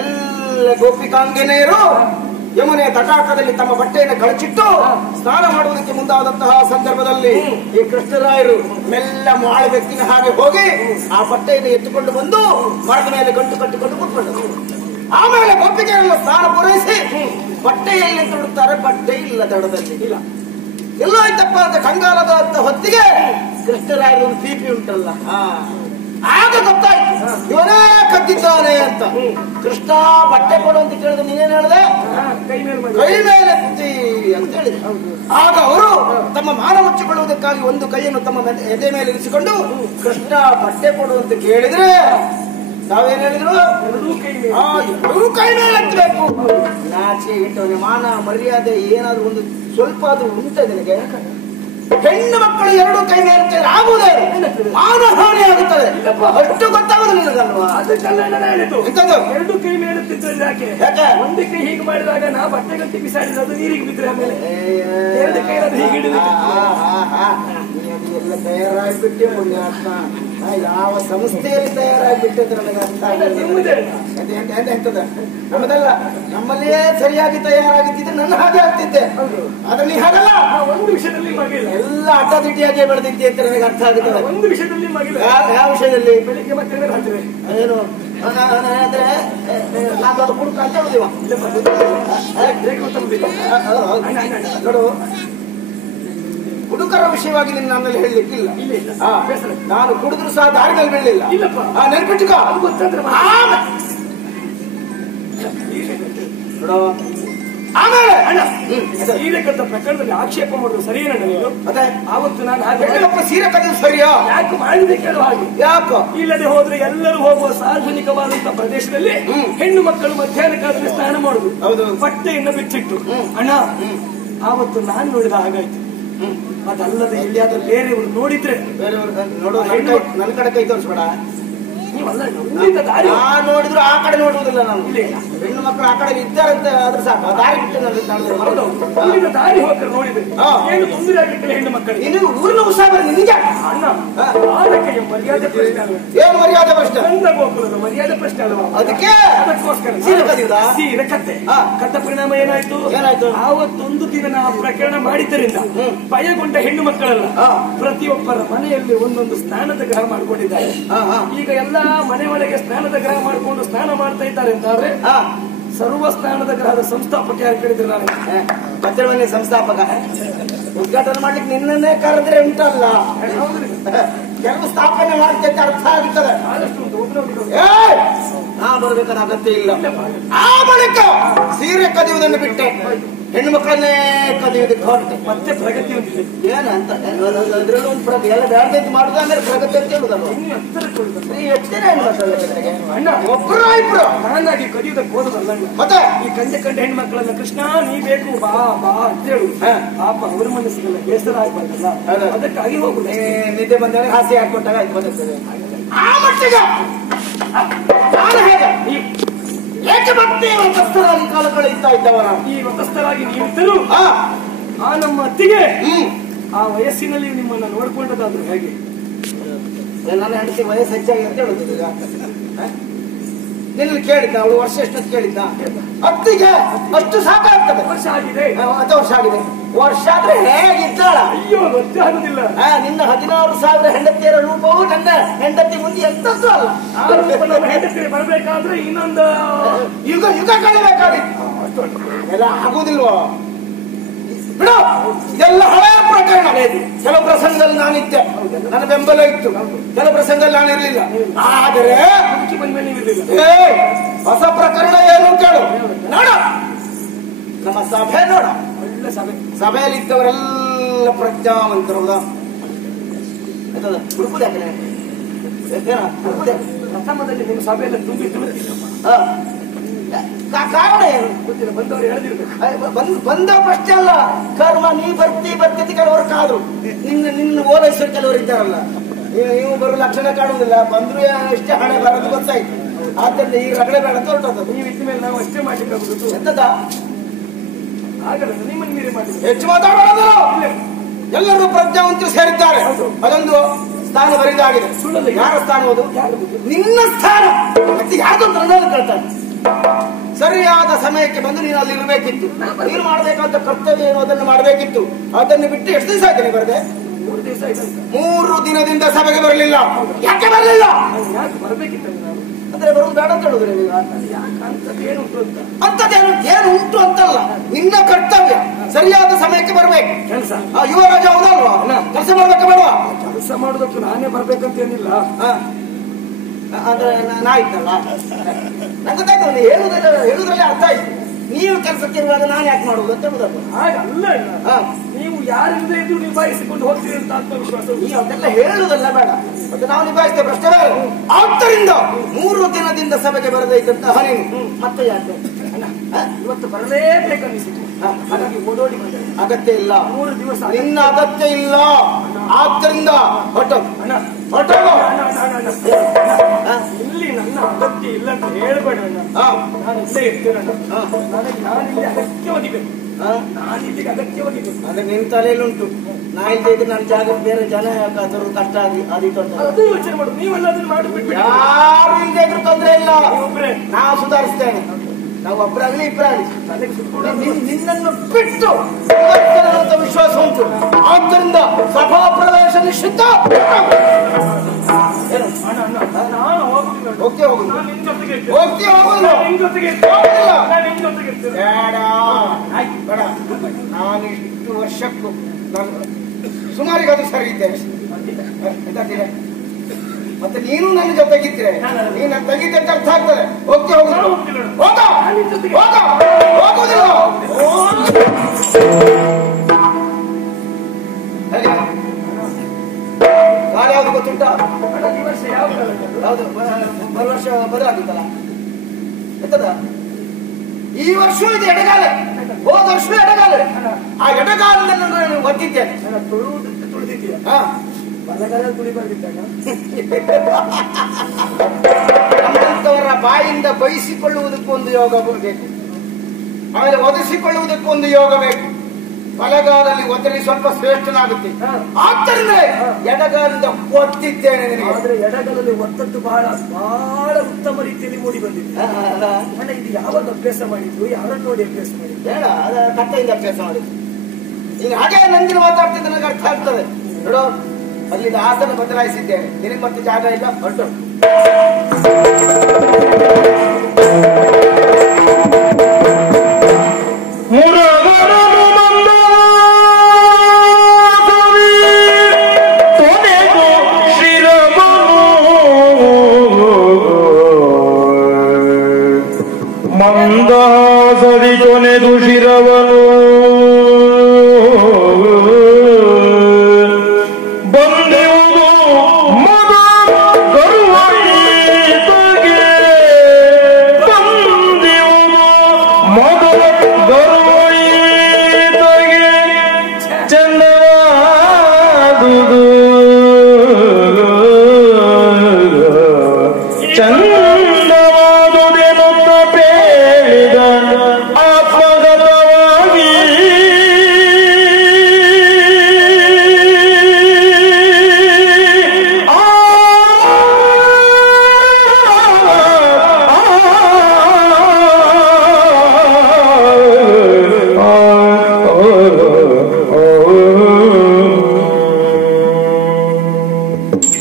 ಎಲ್ಲ ಗೋಪಿಕಾಂಗನೆಯರು ಯಮುನೆಯ ತಟಾಕದಲ್ಲಿ ತಮ್ಮ ಬಟ್ಟೆಯನ್ನು ಕಳಚಿಟ್ಟು ಸ್ನಾನ ಮಾಡುವುದಕ್ಕೆ ಮುಂದಾದಂತಹ ಸಂದರ್ಭದಲ್ಲಿ ಈ ಕೃಷ್ಣರಾಯರು ಮೆಲ್ಲ ಮಾಳ ವ್ಯಕ್ತಿನ ಹಾಗೆ ಹೋಗಿ ಆ ಬಟ್ಟೆಯನ್ನು ಎತ್ತುಕೊಂಡು ಬಂದು ಮರದ ಮೇಲೆ ಗಂಟು ಕಟ್ಟಿಕೊಂಡು ಕೂತ್ಕೊಂಡರು. ಆಮೇಲೆ ಗೋಪಿಕೆಯನ್ನು ಸ್ನಾನ ಪೂರೈಸಿ ಬಟ್ಟೆಯಲ್ಲಿ ತೊಡುತ್ತಾರೆ. ಬಟ್ಟೆ ಇಲ್ಲ ದಡದಲ್ಲಿ, ಇಲ್ಲ ಎಲ್ಲೋ ಆಯ್ತಪ್ಪ ಅಂತ ಕಂಗಾಲದ ಹೊತ್ತಿಗೆ ಕೃಷ್ಣರಾಯರು ಒಂದು ಪೀಪಿ ಉಂಟಲ್ಲ, ಆಗ ಗೊತ್ತಾಯ್ತು ಇವನೇ ಕದ್ದಿದ್ದಾನೆ ಅಂತ. ಕೃಷ್ಣ ಬಟ್ಟೆ ಕೊಡು ಅಂತ ಕೇಳಿದ್ರೆ ನೀನೇನ್ ಹೇಳಿದೆ? ಕೈ ಮೇಲೆತ್ತಿ ಅಂತ ಹೇಳಿದೆ. ಆಗ ಅವರು ತಮ್ಮ ಮಾನ ಮುಚ್ಚಿಕೊಳ್ಳುವುದಕ್ಕಾಗಿ ಒಂದು ಕೈಯನ್ನು ತಮ್ಮ ಎದೆ ಮೇಲೆ ಇರಿಸಿಕೊಂಡು ಕೃಷ್ಣ ಬಟ್ಟೆ ಕೊಡು ಅಂತ ಕೇಳಿದ್ರೆ ನಾವೇನ್ ಹೇಳಿದ್ರು? ಎರಡೂ ಕೈ ಮೇಲೆ ಎತ್ತಬೇಕು. ನಾಚಿಕೆ ಇಟ್ಟವನಿಗೆ ಮಾನ ಮರ್ಯಾದೆ ಏನಾದ್ರು ಒಂದು ಸ್ವಲ್ಪ ಆದ್ರೂ ಉಂಟ ನಿನಗೆ? ಹೆಣ್ಣು ಮಕ್ಕಳು 2 ಕೈ ಮೇಲೆ ಆಗುವುದೇ ಮಾನಹಾನಿ ಆಗುತ್ತದೆ. ಅಷ್ಟು ಗೊತ್ತಾಗುದು ನಿನಗಲ್ವಾ? ಅದು ಕಲ್ಯಾಣ ಹೇಳಿತು. 2 ಕೈ ಮೇಲೆ ಎತ್ತಿದ್ರೆ ಯಾಕೆ? ಒಂದು ಕೈ ಹೀಗೆ ಮಾಡಿದಾಗ ನಾ ಬಟ್ಟೆಗಟ್ಟಿ ಬಿಸಾಡಿದ್ರೆ ಅದು ನೀರಿಗೆ ಬಿದ್ರೆ ಆಮೇಲೆ 2 ಕೈ ಹೀಗೆ ಹಿಡಿದು ಎಲ್ಲ ತಯಾರಾಗ್ಬಿಟ್ಟೆ ಪುಣ್ಯಾತ್ಮ. ಯಾವ ಸಂಸ್ಥೆಯಲ್ಲಿ ತಯಾರಾಗ್ಬಿಟ್ಟೆ ನನಗೆ ಅರ್ಥ ಎಂತದ ನಮ್ಮದಲ್ಲ. ನಮ್ಮಲ್ಲೇ ಸರಿಯಾಗಿ ತಯಾರಾಗಿದ್ದಿದ್ರೆ ನನ್ನ ಹಾಗೆ ಆಗ್ತಿದ್ದೆ. ಆದ್ರೆ ನೀ ಹಾಗಲ್ಲ. ಒಂದು ವಿಷಯದಲ್ಲಿ ಮಗಿಲ್ಲ, ಎಲ್ಲ ಅಡ್ಡದಿಡ್ಡಿಯಾಗಿ ಬೆಳೆದಿದ್ದೆ ಅಂತ ನನಗೆ ಅರ್ಥ ಆಗುತ್ತದೆ. ಒಂದು ವಿಷಯದಲ್ಲಿ ಮಗಿಲ್ಲ. ಯಾವ ವಿಷಯದಲ್ಲಿ? ಬೆಳಿಗ್ಗೆ ಮತ್ತೆ ಹಾಕ್ತೇವೆ ಏನು ಅಂದ್ರೆ ನಾನು ಹುಡುಕ ಅಂತ ಹೇಳುದಿವ ನೋಡು. ಹುಡುಕರ ವಿಷಯವಾಗಿ ನಿನ್ನ ನನ್ನಲ್ಲಿ ಹೇಳಲಿಕ್ಕಿಲ್ಲ. ನಾನು ಕುಡಿದ್ರು ಸಹ ದಾರಿನಲ್ಲಿ ಬೀಳಲಿಲ್ಲ. ನೆನ್ಪಿಟ್ಟುಕೋ. ಆಮೇಲೆ ಸೀರೆ ಕದ್ದ ಪ್ರಕರಣದಲ್ಲಿ ಆಕ್ಷೇಪ ಮಾಡುದು ಸರಿಯೇನ? ಮತ್ತೆ ಆವತ್ತು ನಾನು ಸೀರೆ ಕದ್ದು ಸರಿಯೋ? ಯಾಕೆ ಮಾಡಿದೆ ಕೇಳುವ ಹಾಗೆ. ಯಾಕೋ? ಇಲ್ಲದೆ ಹೋದ್ರೆ ಎಲ್ಲರೂ ಹೋಗುವ ಸಾರ್ವಜನಿಕವಾದಂತಹ ಪ್ರದೇಶದಲ್ಲಿ ಹೆಣ್ಣು ಮಕ್ಕಳು ಮಧ್ಯಾಹ್ನ ಕಾಲದಲ್ಲಿ ಸ್ನಾನ ಮಾಡುದು. ಹೌದು. ಬಟ್ಟೆಯನ್ನು ಬಿಚ್ಚಿಟ್ಟು ಅಣ್ಣ ಆವತ್ತು ನಾನು ನೋಡಿದ ಹಾಗಾಯ್ತು. ಅದಲ್ಲದೆ ಎಲ್ಲಿಯಾದ್ರೂ ಬೇರೆಯವರು ನೋಡಿದ್ರೆ ನೋಡುವ ನನ್ನ ಕಡೆ ಕೈ ತೋರಿಸ್ಬೇಡ. ನೀವಲ್ಲ ನಾನು ನೋಡಿದ್ರು ಆ ಕಡೆ ನೋಡುವುದಿಲ್ಲ. ನಾನು ಹೆಣ್ಣು ಮಕ್ಕಳು ಆ ಕಡೆ ಇದ್ದಾರಂತೆ ಆದ್ರೆ ಸಾಕು. ದಾರಿ ಬಿಟ್ಟು ದಾರಿ ಹೋಗ್ತಾರೆ ನೋಡಿದ್ರೆ ಏನು ತೊಂದರೆ ಆಗಿರ್ತಾರೆ ಹೆಣ್ಣು ಮಕ್ಕಳು. ನಿನಗೆ ಊರಿನ ಉತ್ಸಾಹ ನಿಜ ಅಣ್ಣ. ಆರಕ್ಕೆ ಮರ್ಯಾದೆ ಪ್ರಶ್ನೆ ಅಲ್ವ? ಏನು ಮರ್ಯಾದೆ ಪ್ರಶ್ನೆ? ನನ್ನ ಗೋಕುಲದ ಮರ್ಯಾದೆ ಪ್ರಶ್ನೆ ಅಲ್ವಾ? ಅದಕ್ಕೋಸ್ಕರ ಸೀರೆ ಕದಿಯುವುದಾ? ಸೀರೆ ಕತ್ತೆ ಕದ್ದ ಪರಿಣಾಮ ಏನಾಯ್ತು? ಆವತ್ತೊಂದು ದಿನ ನಾವು ಪ್ರಕರಣ ಮಾಡಿದ್ದರಿಂದ ಭಯಗೊಂಡ ಹೆಣ್ಣು ಮಕ್ಕಳಲ್ಲ ಪ್ರತಿಯೊಬ್ಬರ ಮನೆಯಲ್ಲಿ ಒಂದೊಂದು ಸ್ನಾನದ ಗ್ರಹ ಮಾಡ್ಕೊಂಡಿದ್ದಾರೆ. ಈಗ ಎಲ್ಲ ಮನೆ ಒಳಗೆ ಸ್ನಾನದ ಗ್ರಹ ಮಾಡಿಕೊಂಡು ಸ್ನಾನ ಮಾಡ್ತಾ ಇದ್ದಾರೆ ಅಂತಾದ್ರೆ ಸರ್ವ ಸ್ನಾನದ ಗ್ರಹದ ಸಂಸ್ಥಾಪಕ ಯಾರು ಕೇಳಿದ್ರೆ ನಾನು ಮತ್ತೆ ಮನೆ ಸಂಸ್ಥಾಪಕ ಉದ್ಘಾಟನೆ ಮಾಡ್ಲಿಕ್ಕೆ ನಿನ್ನನ್ನೇ ಕರೆದ್ರೆ ಉಂಟಲ್ಲ. ಕೆಲವು ಸ್ಥಾಪನೆ ಮಾಡ್ತೈತೆ ಅರ್ಥ ಆಗುತ್ತದೆ. ನಾ ಬರ್ಬೇಕಾದ ಅಗತ್ಯ ಇಲ್ಲ. ಆ ಬಳಿಕ ಸೀರೆ ಕದಿಯುವುದನ್ನು ಬಿಟ್ಟೆ ಹೆಣ್ಣು ಮಕ್ಕಳನ್ನೇ ಕದಿಯುವುದಕ್ಕೆ ಹೊರಟೆ. ಮತ್ತೆ ಪ್ರಗತಿ ಹೊಂದಿದೆ ಏನಂತ ಅದ್ರಲ್ಲೂ ಒಂದು ಪ್ರಗತಿ ಎಲ್ಲ ಬ್ಯಾಡ್ದೈತಿ ಮಾಡುದು ಅಂದ್ರೆ ಪ್ರಗತಿ ಅಂತ ಹೇಳುದಲ್ವ? ಎಷ್ಟು ದಿನ ಹೆಣ್ಣು ಮಕ್ಕಳಿಗೆ ಅಣ್ಣ ಒಬ್ಬರು ಇಬ್ರು ನಾನಾಗಿ ಕದಿಯುವುದಕ್ಕೆ ಹೋದದಲ್ಲ. ಮತ್ತೆ ಈ ಕಂಡ ಹೆಣ್ಣು ಮಕ್ಕಳನ್ನ ಕೃಷ್ಣ ನೀ ಬೇಕು ಬಾ ಬಾ ಅಂತ ಹೇಳು. ಪಾಪ ಅವ್ರ ಮನಸ್ಸಿಗೆಲ್ಲ ಬೇಸರ ಆಗ್ಬಾರ್ದಲ್ಲ, ಅದಕ್ಕಾಗಿ ಹೋಗುದು. ನಿದ್ದೆ ಬಂದಾಗ ಹಾಸಿ ಹಾಕೊಟ್ಟಾಗ ಆಯ್ತು ಬದುಕ್ತದೆ. ಆ ಮಟ್ಟಿಗೆ ನಾನು ಹೇಗೆ ಏಕೆ ಮತ್ತೆ ವ್ರತಸ್ಥರಾಗಿ ಕಾಲ ಕಳೆಯುತ್ತಾ ಇದ್ದವರ ಈ ವ್ರತಸ್ಥರಾಗಿ ನೀವಿದ್ದರು ಆ ನಮ್ಮ ಅತ್ತಿಗೆ ಆ ವಯಸ್ಸಿನಲ್ಲಿ ನಿಮ್ಮನ್ನ ನೋಡ್ಕೊಂಡದಾದ್ರು ಹೇಗೆ? ನನ್ನ ಹೆಂಡತಿ ವಯಸ್ಸು ಹೆಚ್ಚಾಗಿ ಅಂತ ಹೇಳುದು ಈಗ. ನಿನ್ನ ಕೇಳಿದ್ದ ಅವಳು ವರ್ಷ ಎಷ್ಟೊತ್ತು ಕೇಳಿದ್ದ? ಅತ್ತಿಗೆ ಅಷ್ಟು ಸಾಕಾಗ್ತದೆ. ವರ್ಷ ಆಗಿದೆ, 10 ವರ್ಷ ಆಗಿದೆ. ವರ್ಷ ಆದ್ರೆ ಹೇಗಿದ್ದಾಳ? ಅಯ್ಯೋ ಗೊತ್ತೇ ಆಗುದಿಲ್ಲ. ನಿನ್ನ 16,000 ಹೆಂಡತಿಯರ ರೂಪವು ನನ್ನ ಹೆಂಡತಿ ಮುಂದೆ ಎಂತದ್ದು ಅಲ್ಲ. ಹೆಂಡತಿ ಬರ್ಬೇಕಾದ್ರೆ ಇನ್ನೊಂದು ಯುಗ ಯುಗ ಕಳೆಬೇಕಾಗಿತ್ತು. ಎಲ್ಲ ಆಗುದಿಲ್ವೋ? ಬಿಡು, ಇದೆಲ್ಲ ಹಳೆಯ ಪ್ರಕರಣ. ಕೆಲವು ಪ್ರಸಂಗದಲ್ಲಿ ನಾನಿದ್ದೆ, ನನ್ನ ಬೆಂಬಲ ಇತ್ತು. ಕೆಲವು ಪ್ರಸಂಗದಲ್ಲಿ ನಾನಿರ್ಲಿಲ್ಲ. ಆದರೆ ಹೊಸ ಪ್ರಕರಣ ಏನು ಕೇಳು. ನೋಡ ನಮ್ಮ ಸಭೆ ನೋಡ. ಎಲ್ಲ ಸಭೆಯಲ್ಲಿ ಇದ್ದವರೆಲ್ಲ ಪ್ರಜ್ಞಾವಂತರು. ಹೌದಾ? ಪ್ರಥಮದಲ್ಲಿ ನಿಮ್ಮ ಸಭೆಯಲ್ಲ ತುಂಬಿ ಕಾರಣ ಏನು ಗೊತ್ತಿಲ್ಲ, ಬಂದವರು ಹೇಳದಿರ್ಬೇಕು. ಬಂದ ಪ್ರಶ್ನೆ ಅಲ್ಲ, ಕರ್ಮ. ನೀ ಬರ್ತಿ ಕೆಲವರು ಕಾದ್ರು, ನಿನ್ನ ಓಲೈಸರು ಕೆಲವರು ಇದ್ದಾರಲ್ಲ. ನೀವು ಬರೋ ಲಕ್ಷಣ ಕಾಣುವುದಿಲ್ಲ, ಬಂದ್ರು ಎಷ್ಟೇ ಹಣೆ ಬರೋದು ಗೊತ್ತಾಯ್ತು. ಆದ್ದರಿಂದ ಈ ರಗಳೆ ಬೇಡ ಹೊರಟದ. ನೀವು ಇದ್ದ ಮೇಲೆ ನಾವು ಅಷ್ಟೇ ಮಾಡ್ಲಿಕ್ಕಾಗುದು. ಎಂತದ ಆಗಲ್ಲ, ನಿಮ್ಮನ್ನು ಮೀರಿ ಮಾಡಿ ಹೆಚ್ಚು ಮಾತಾಡೋದು. ಎಲ್ಲರೂ ಪ್ರಜ್ಞಾವಂತರು ಸೇರಿದ್ದಾರೆ. ಅದೊಂದು ಸ್ಥಾನ ಬರಿದಾಗಿದೆ. ಸುಳ್ಳಲ್ಲ. ಯಾರ ಸ್ಥಾನ ಅದು? ನಿನ್ನ ಸ್ಥಾನ. ಮತ್ತೆ ಯಾವ್ದು ನನ್ನ ಕೇಳ್ತಾನೆ. ಸರಿಯಾದ ಸಮಯಕ್ಕೆ ಬಂದು ನೀನು ಅಲ್ಲಿ ಇರಬೇಕಿತ್ತು. ನೀನು ಮಾಡಬೇಕಾದ ಕರ್ತವ್ಯ ಏನು ಅದನ್ನು ಮಾಡಬೇಕಿತ್ತು. ಅದನ್ನು ಬಿಟ್ಟು ಎಷ್ಟು ದಿವಸ ಆಯ್ತು ನೀವು ಬರದೆ? 3 ದಿವಸ ಆಯ್ತು. 3 ದಿನದಿಂದ ಸಭೆಗೆ ಬರಲಿಲ್ಲ. ಯಾಕೆ ಬರಲಿಲ್ಲ? ಯಾಕೆ ಬರಬೇಕಿತ್ತು ನಾನು? ಅಂದ್ರೆ ಬರುವುದು ಬೇಡ ಅಂತ ಹೇಳಿದ್ರೆ ನೀವು ಯಾಕಂತದ್ದು ಏನು ಉಂಟು ಅಂತ. ಅಂತದೇನು ಏನು ಉಂಟು ಅಂತಲ್ಲ, ನಿನ್ನ ಕರ್ತವ್ಯ ಸರಿಯಾದ ಸಮಯಕ್ಕೆ ಬರಬೇಕು. ಕೆಲಸ ಯುವರಾಜ ಹೌದಲ್ವಾ? ಕೆಲಸ ಮಾಡ್ಬೇಕು ಬೇಡವಾ? ಕೆಲಸ ಮಾಡೋದಕ್ಕೆ ನಾನೇ ಬರ್ಬೇಕಂತ ಏನಿಲ್ಲ. ಅಂದ್ರೆ ನಾಯ್ತಲ್ಲ, ನಂಗೆ ಗೊತ್ತಾಯ್ತು. ಹೇಳುದ್ರಲ್ಲಿ ಅರ್ಥ ಆಯ್ತು. ನೀವು ಕೆಲಸಕ್ಕೆ ಇರುವಾಗ ನಾನು ಯಾಕೆ ಮಾಡುವುದು ಅಂತ ಹೇಳುದಲ್ಲ. ಹಾಗಲ್ಲ, ನೀವು ಯಾರಿಂದ ಇದು ನಿಭಾಯಿಸಿಕೊಂಡು ಹೋಗ್ತೀರಿ ಅಂತ ಆತ್ಮವಿಶ್ವಾಸ. ನೀವು ಅದೆಲ್ಲ ಹೇಳುದಲ್ಲ ಬೇಡ, ಮತ್ತೆ ನಾವು ನಿಭಾಯಿಸ್ತೇವೆ ಪ್ರಶ್ನೆ ಬೇಡ. ಆದ್ದರಿಂದ 3 ದಿನದಿಂದ ಸಭೆಗೆ ಬರದೈತಂತಹ ನೀನು ಮತ್ತೆ ಯಾಕೆ ಇವತ್ತು ಬರಲೇಬೇಕನ್ನಿಸಿತು. ಹಾಗಾಗಿ ಓಡೋಡಿ ಬಂದೆ. ಅಗತ್ಯ ಇಲ್ಲ. 3 ದಿವಸ ನಿನ್ನ ಅಗತ್ಯ ಇಲ್ಲ. ಆದ್ದರಿಂದ ಇಲ್ಲಿ ನನ್ನ ಅಗತ್ಯ ಇಲ್ಲ ಅಂತ ಹೇಳ್ಬೇಡ. ನಾನು ಇಲ್ಲೇ ಇರ್ತೇನೆ. ನಾನಿಲ್ಲಿ ಅಗತ್ಯ ಒದಿಬೇಕು. ನಾನಿಲ್ಲಿಗೆ ಅಗತ್ಯ ಒದಿಬೇಕು. ಅಂದ್ರೆ ನಿನ್ ತಲೆಯಲ್ಲಿ ಉಂಟು. ನಾ ಇಲ್ಲದೆ ನನ್ನ ಜಾಗ ಬೇರೆ ಜನ ಯಾಕಾದರೂ ಕಷ್ಟ ಆದೀತು ಅಂತ ಅದು ಯೋಚನೆ ಮಾಡುದು. ನೀವೆಲ್ಲ ಅದನ್ನು ಮಾಡಿಬಿಟ್ಟು ಯಾರು ಇಲ್ಲದೆ ಇದ್ರೂ ತೊಂದರೆ ಇಲ್ಲ. ಒಬ್ಬರೇ ನಾವು ಸುಧಾರಿಸ್ತೇನೆ. ನಾವು ಒಬ್ಬರಾಗ್ಲಿ ಇಬ್ಬರಾಗ್ಲಿ ನಿನ್ನನ್ನು ಬಿಟ್ಟು ಅಂತ ವಿಶ್ವಾಸ ಉಂಟು. ಆದ್ದರಿಂದ ಸಭಾ ಪ್ರವೇಶ ನಿಶ್ಚಿತ. ನಾನು ಹೋಗುದಿಲ್ಲ. ಓಕೆ ಹೋಗುದು. ನಾನು ನಿನ್ ಜೊತೆಗೆ ಇರ್ತೇನೆ. ಓಕೆ ಹೋಗುದು. ನಿನ್ ಜೊತೆಗೆ ಇರ್ತೇನೆ. ಬೇಡ. ನಾನು ಇಷ್ಟು ವರ್ಷಕ್ಕೂ ನಾನು ಸುಮಾರಿಗೆ ಅದು ಸರಿ ಇದ್ದೇನೆ. ಮತ್ತೆ ನೀನು ನನ್ನ ಜೊತೆಗಿದ್ರೆ ನೀನು ನನ್ನ ತೆಗಿದ್ದೆ ಅಂತ ಅರ್ಥ ಆಗ್ತದೆ. ಓಕೆ ಹೋಗುದಿಲ್ಲ. ಕಾಲ ಯಾವ್ದು ಗೊತ್ತುಂಟ? ಯಾವ್ದು ವರ್ಷ ಬದಲಾಗಿತ್ತಲ್ಲ. ಎಂತದ ಈ ವರ್ಷ ಇದು ಎಡಗಾಲ, ಹೋದ ವರ್ಷ ಎಡಗಾಲ. ಆ ಎಡಗಾಲದಲ್ಲಿ ನಾನು ಒದ್ದಿದ್ದೇನೆ. ತುಳಿದಿದ್ದೀಯ ಬಲಗಾಲ ತುಳಿ ಬರ್ದಿದ್ದಾಗ ನಮ್ಮಂತವರ ಬಾಯಿಂದ ಬಯಸಿಕೊಳ್ಳುವುದಕ್ಕೊಂದು ಯೋಗ ಬೇಕು, ಆಮೇಲೆ ಒದಿಸಿಕೊಳ್ಳುವುದಕ್ಕೊಂದು ಯೋಗ ಬೇಕು. ಬಲಗಾಲಲ್ಲಿ ಒತ್ತರಿ ಸ್ವಲ್ಪ ಶ್ರೇಷ್ಠನಾಗುತ್ತೆ. ಆದ್ದರಿಂದ ಎಡಗಾಲದಿಂದ ಒತ್ತಿದ್ದೇನೆ ನಿನಗೆ. ಆದ್ರೆ ಎಡಗಾಲಲ್ಲಿ ಒತ್ತದ್ದು ಬಹಳ ಬಹಳ ಉತ್ತಮ ರೀತಿಯಲ್ಲಿ ಮೂಡಿ ಬಂದಿದೆ. ಇದು ಯಾವಾಗ ಅಭ್ಯಾಸ ಮಾಡಿದ್ದು? ಯಾರನ್ನು ನೋಡಿ ಅಭ್ಯಾಸ ಮಾಡಿದ್ದು? ಬೇಡ, ಅದ ಕಟ್ಟೆಯಿಂದ ಅಭ್ಯಾಸ ಮಾಡಿದ್ದು. ಈಗ ಹಾಗೆ ನಂದಿನ ಮಾತಾಡ್ತಿದ್ದ ನನಗೆ ಅರ್ಥ ಆಗ್ತದೆ. ನೋಡು, ಅಲ್ಲಿಂದ ಆಸನ ಬದಲಾಯಿಸಿದ್ದೇನೆ. ನಿನಗೆ ಮತ್ತೆ ಜಾಗ ಇಲ್ಲ. ಹೊರಟು ಮಂದಾಸರಿ ಕೊನೆದು ಶಿರವನು ಬಂದೆಯುವುದು ಮದ ಗರುವೈತಗೆ, ಬಂದೆಯುವುದು ಮದ ಗರುವೈತಗೆ ಚಂದವಾದುದು ಚಂದವಾದುದೆನ್ನುತ್ತ ಬೇಡಿದ ಆತ್ಮಗತವಾಗಿ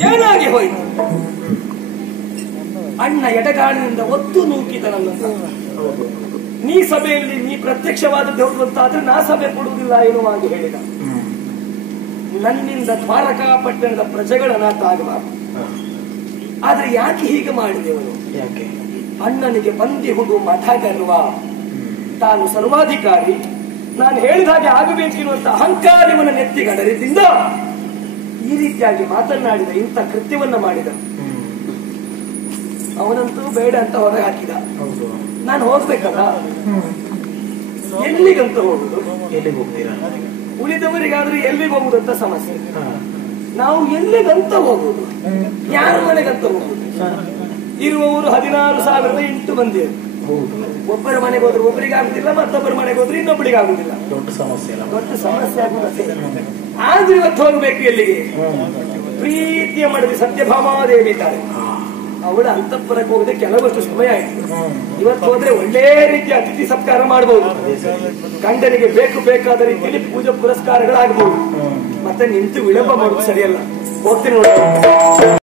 ಏನಾಗಿ ಹೋಯ್ತು? ಅಣ್ಣ ಎಡಗಾಳಿನಿಂದ ಒತ್ತು ನೂಕಿದ ನನ್ನನ್ನು. ನೀ ಸಭೆಯಲ್ಲಿ ನೀ ಪ್ರತ್ಯಕ್ಷವಾದದ್ದು ಹೌದು ಅಂತ ಆದ್ರೆ ನಾ ಸಭೆ ಕೊಡುವುದಿಲ್ಲ ಎನ್ನುವಾಗಿ ಹೇಳಿದ. ನನ್ನಿಂದ ದ್ವಾರಕಾ ಪಟ್ಟಣದ ಪ್ರಜೆಗಳ ಅನಾಥ ಆಗಬಾರದು. ಆದ್ರೆ ಯಾಕೆ ಹೀಗೆ ಮಾಡಿದೆವನು? ಅಣ್ಣನಿಗೆ ಬಂದಿಹುದು ಮಠ ಗರ್ವ. ತಾನು ಸರ್ವಾಧಿಕಾರಿ, ನಾನು ಹೇಳಿದ ಹಾಗೆ ಆಗಬೇಕಿರುವಂತ ಅಹಂಕಾರ ಇವನ ನೆತ್ತಿಗಡರಿದ್ದರಿಂದ ಈ ರೀತಿಯಾಗಿ ಮಾತನಾಡಿದ, ಇಂಥ ಕೃತ್ಯವನ್ನ ಮಾಡಿದ. ಅವನಂತೂ ಬೇಡ ಅಂತ ಹೊರಗೆ ಹಾಕಿದ. ನಾನು ಹೋಗ್ಬೇಕಲ್ಲ, ಎಲ್ಲಿಗಂತ ಹೋಗುದು? ಎಲ್ಲಿಗೆ ಹೋಗ್ತೀರಾ? ಉಳಿದವರಿಗಾದ್ರೂ ಎಲ್ಲಿಗೆ ಹೋಗುದಂತ ಸಮಸ್ಯೆ. ನಾವು ಎಲ್ಲಿಗಂತ ಹೋಗುದು? ಯಾರ ಮನೆಗಂತ ಹೋಗುದು? ಇರುವವರು 16,008 ಮಂದಿ. ಒಬ್ಬರ ಮನೆಗೆ ಹೋದ್ರೆ ಒಬ್ಬರಿಗೆ ಆಗುದಿಲ್ಲ, ಮತ್ತೊಬ್ಬರ ಮನೆಗೆ ಹೋದ್ರೆ ಇನ್ನೊಬ್ಬರಿಗೆ ಆಗುದಿಲ್ಲ. ದೊಡ್ಡ ಸಮಸ್ಯೆ ಆಗುತ್ತದೆ. ಆದ್ರೂ ಇವತ್ತು ಹೋಗ್ಬೇಕು ಎಲ್ಲಿಗೆ? ಪ್ರೀತಿಯ ಮಡದಿ ಸತ್ಯಭಾಮಾದೇವಿ ಇದ್ದಾರೆ, ಅವಳ ಅಂತಃಪುರಕ್ಕೆ ಹೋಗದೆ ಕೆಲವಷ್ಟು ಸಮಯ ಆಯ್ತು. ಇವತ್ತು ಹೋದ್ರೆ ಒಳ್ಳೆ ರೀತಿಯ ಅತಿಥಿ ಸತ್ಕಾರ ಮಾಡಬಹುದು, ಗಂಡನಿಗೆ ಬೇಕಾದ ರೀತಿಯಲ್ಲಿ ಪೂಜೆ ಪುರಸ್ಕಾರಗಳಾಗಬಹುದು. ಮತ್ತೆ ನಿಂತು ವಿಳಂಬ ಮಾಡುದು ಸರಿಯಲ್ಲ. ಹೋಗ್ತೀನಿ ನೋಡಿ.